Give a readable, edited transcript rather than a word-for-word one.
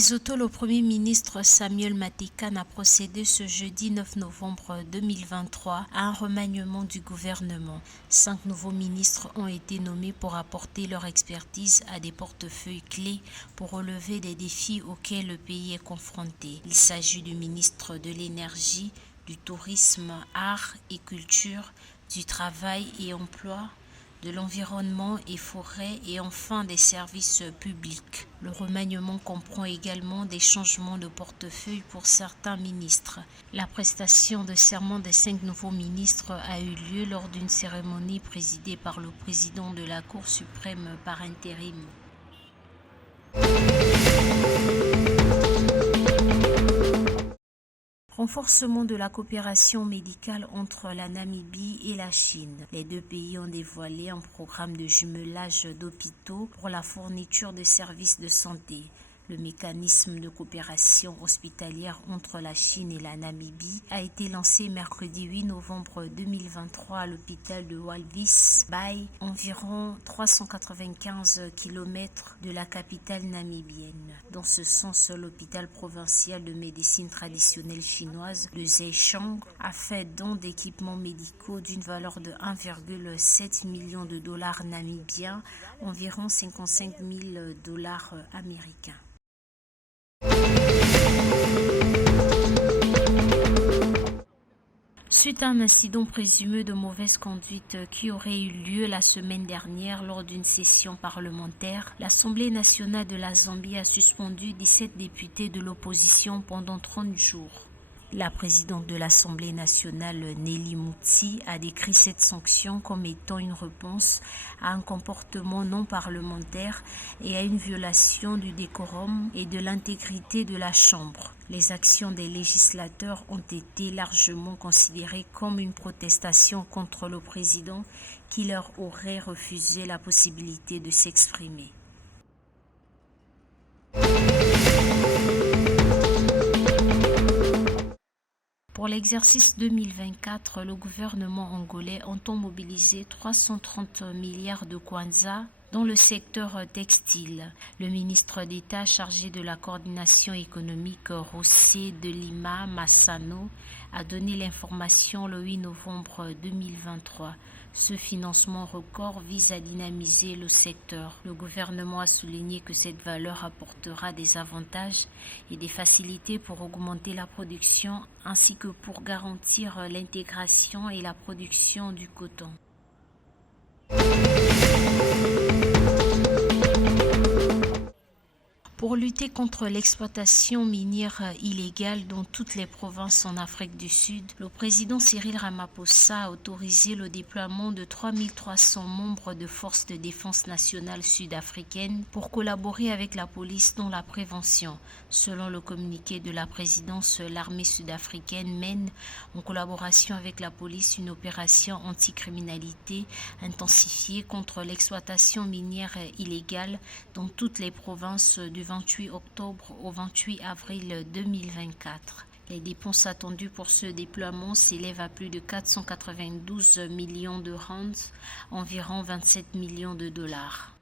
Lesotho, le Premier ministre Samuel Matekane a procédé ce jeudi 9 novembre 2023 à un remaniement du gouvernement. 5 nouveaux ministres ont été nommés pour apporter leur expertise à des portefeuilles clés pour relever des défis auxquels le pays est confronté. Il s'agit du ministre de l'Énergie, du Tourisme, Arts et Culture, du Travail et Emploi, de l'environnement et forêt et enfin des services publics. Le remaniement comprend également des changements de portefeuille pour certains ministres. La prestation de serment des 5 nouveaux ministres a eu lieu lors d'une cérémonie présidée par le président de la Cour suprême par intérim. Renforcement de la coopération médicale entre la Namibie et la Chine. Les deux pays ont dévoilé un programme de jumelage d'hôpitaux pour la fourniture de services de santé. Le mécanisme de coopération hospitalière entre la Chine et la Namibie a été lancé mercredi 8 novembre 2023 à l'hôpital de Walvis Bay, environ 395 km de la capitale namibienne. Dans ce sens, l'hôpital provincial de médecine traditionnelle chinoise de Zhejiang a fait don d'équipements médicaux d'une valeur de 1,7 million de dollars namibiens, environ 55 000 dollars américains. Suite à un incident présumé de mauvaise conduite qui aurait eu lieu la semaine dernière lors d'une session parlementaire, l'Assemblée nationale de la Zambie a suspendu 17 députés de l'opposition pendant 30 jours. La présidente de l'Assemblée nationale, Nelly Mutsi, a décrit cette sanction comme étant une réponse à un comportement non parlementaire et à une violation du décorum et de l'intégrité de la Chambre. Les actions des législateurs ont été largement considérées comme une protestation contre le président qui leur aurait refusé la possibilité de s'exprimer. Pour l'exercice 2024, le gouvernement angolais entend mobiliser 330 milliards de kwanza dans le secteur textile. Le ministre d'État chargé de la coordination économique, José de Lima Massano, a donné l'information le 8 novembre 2023. Ce financement record vise à dynamiser le secteur. Le gouvernement a souligné que cette valeur apportera des avantages et des facilités pour augmenter la production ainsi que pour garantir l'intégration et la production du coton. Pour lutter contre l'exploitation minière illégale dans toutes les provinces en Afrique du Sud, le président Cyril Ramaphosa a autorisé le déploiement de 3300 membres de forces de défense nationale sud-africaines pour collaborer avec la police dans la prévention. Selon le communiqué de la présidence, l'armée sud-africaine mène, en collaboration avec la police, une opération anticriminalité intensifiée contre l'exploitation minière illégale dans toutes les provinces du 28 octobre au 28 avril 2024. Les dépenses attendues pour ce déploiement s'élèvent à plus de 492 millions de rands, environ 27 millions de dollars.